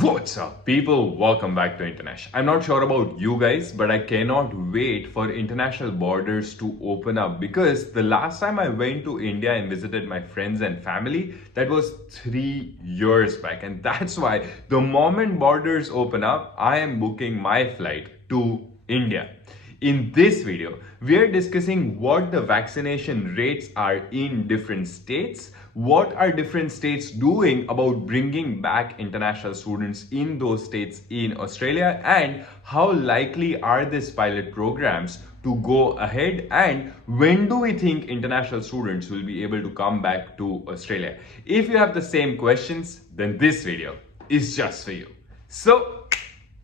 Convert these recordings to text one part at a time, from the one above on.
What's up, people? Welcome back to Internash. I'm not sure about you guys, but I cannot wait for international borders to open up because the last time I went to India and visited my friends and family, that was 3 years back. And that's why the moment borders open up, I am booking my flight to India. In this video, we are discussing what the vaccination rates are in different states, what are different states doing about bringing back international students in those states in Australia, and how likely are these pilot programs to go ahead, and when do we think international students will be able to come back to Australia? If you have the same questions, then this video is just for you. So,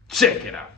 check it out.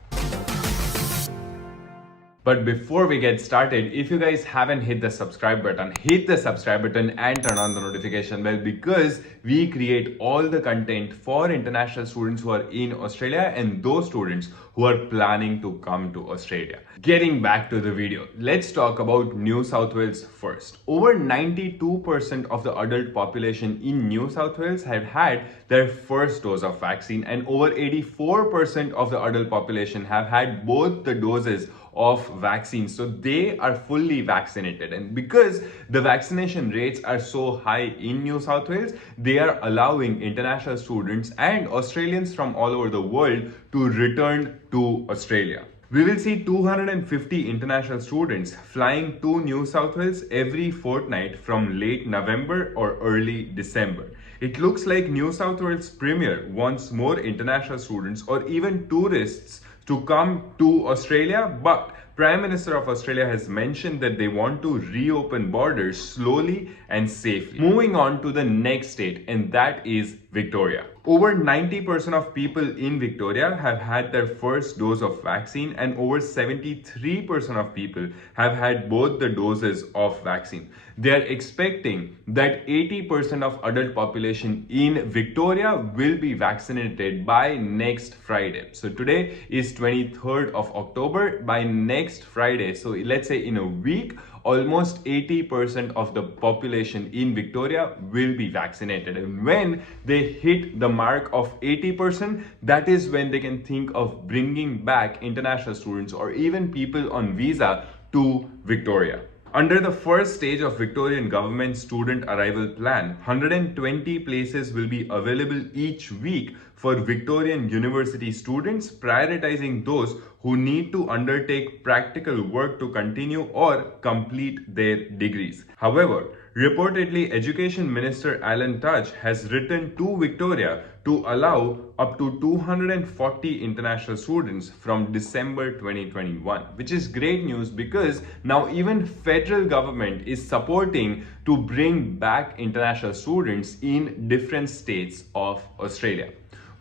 But before we get started, if you guys haven't hit the subscribe button and turn on the notification bell because we create all the content for international students who are in Australia and those students who are planning to come to Australia. Getting back to the video, let's talk about New South Wales first. Over 92% of the adult population in New South Wales have had their first dose of vaccine, and over 84% of the adult population have had both the doses of vaccines, so they are fully vaccinated. And because the vaccination rates are so high in New South Wales, they are allowing international students and Australians from all over the world to return to Australia. We will see 250 international students flying to New South Wales every fortnight from late November or early December. It looks like New South Wales Premier wants more international students or even tourists to come to Australia, but Prime Minister of Australia has mentioned that they want to reopen borders slowly and safely. Moving on to the next state, and that is Victoria. Over 90% of people in Victoria have had their first dose of vaccine, and over 73% of people have had both the doses of vaccine. They are expecting that 80% of adult population in Victoria will be vaccinated by next Friday. So today is 23rd of October. By next Friday, so let's say in a week, almost 80% of the population in Victoria will be vaccinated. And when they hit the mark of 80%, that is when they can think of bringing back international students or even people on visa to Victoria. Under the first stage of Victorian government student arrival plan, 120 places will be available each week for Victorian university students, prioritizing those who need to undertake practical work to continue or complete their degrees. However, reportedly, Education Minister Alan Tudge has written to Victoria to allow up to 240 international students from December 2021, which is great news because now even federal government is supporting to bring back international students in different states of Australia.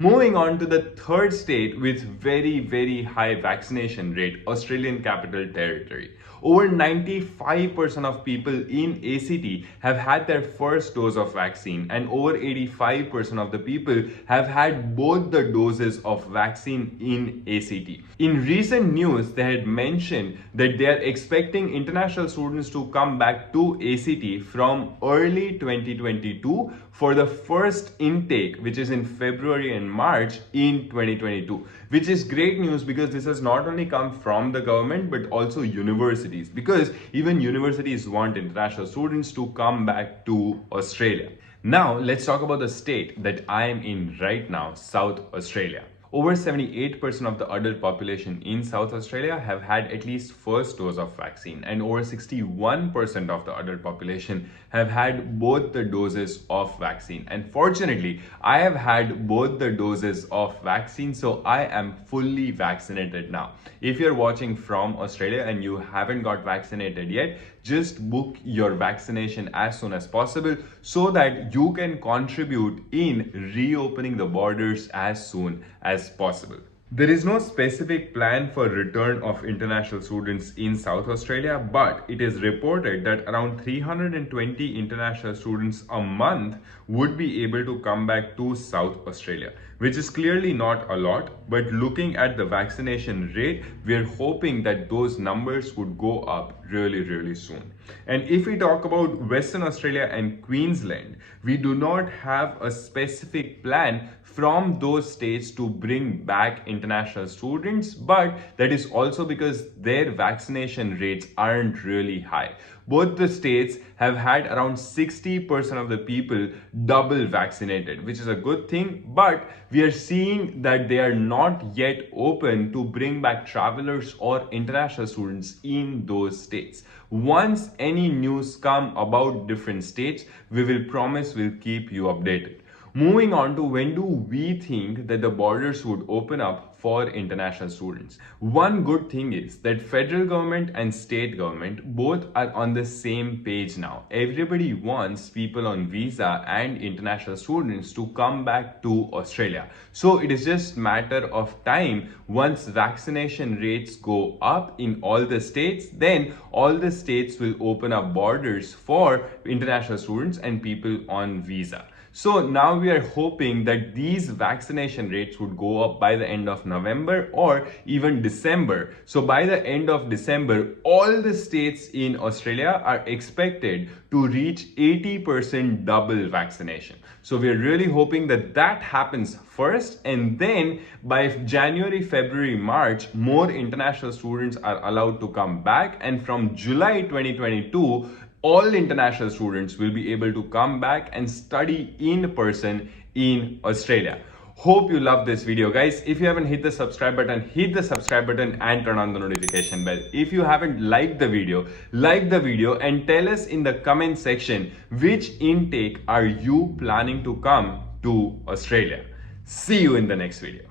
Moving on to the third state with very high vaccination rate, Australian Capital Territory. Over 95% of people in ACT have had their first dose of vaccine, and over 85% of the people have had both the doses of vaccine in ACT. In recent news, they had mentioned that they are expecting international students to come back to ACT from early 2022 for the first intake, which is in February and March in 2022, which is great news because this has not only come from the government but also universities, because even universities want international students to come back to Australia. Now let's talk about the state that I am in right now, South Australia. Over 78% of the adult population in South Australia have had at least first dose of vaccine, and over 61% of the adult population have had both the doses of vaccine. And fortunately, I have had both the doses of vaccine, so I am fully vaccinated now. If you're watching from Australia and you haven't got vaccinated yet, just book your vaccination as soon as possible so that you can contribute in reopening the borders as soon as possible. There is no specific plan for return of international students in South Australia, but it is reported that around 320 international students a month would be able to come back to South Australia, which is clearly not a lot, but looking at the vaccination rate, we are hoping that those numbers would go up really soon. And if we talk about Western Australia and Queensland, we do not have a specific plan from those states to bring back international students, but that is also because their vaccination rates aren't really high. Both the states have had around 60% of the people double vaccinated, which is a good thing, but we are seeing that they are not yet open to bring back travelers or international students in those states. Once any news come about different states, we will promise we'll keep you updated. Moving on to when do we think that the borders would open up for international students. One good thing is that federal government and state government both are on the same page now. Everybody wants people on visa and international students to come back to Australia. So it is just matter of time. Once vaccination rates go up in all the states, then all the states will open up borders for international students and people on visa. So now we are hoping that these vaccination rates would go up by the end of November or even December. So by the end of December, all the states in Australia are expected to reach 80% double vaccination. So we're really hoping that that happens first, and then by January, February, March, more international students are allowed to come back, and from July 2022, all international students will be able to come back and study in person in Australia. Hope you love this video, guys. If you haven't hit the subscribe button, hit the subscribe button and turn on the notification bell. If you haven't liked the video, like the video and tell us in the comment section which intake are you planning to come to Australia. See you in the next video.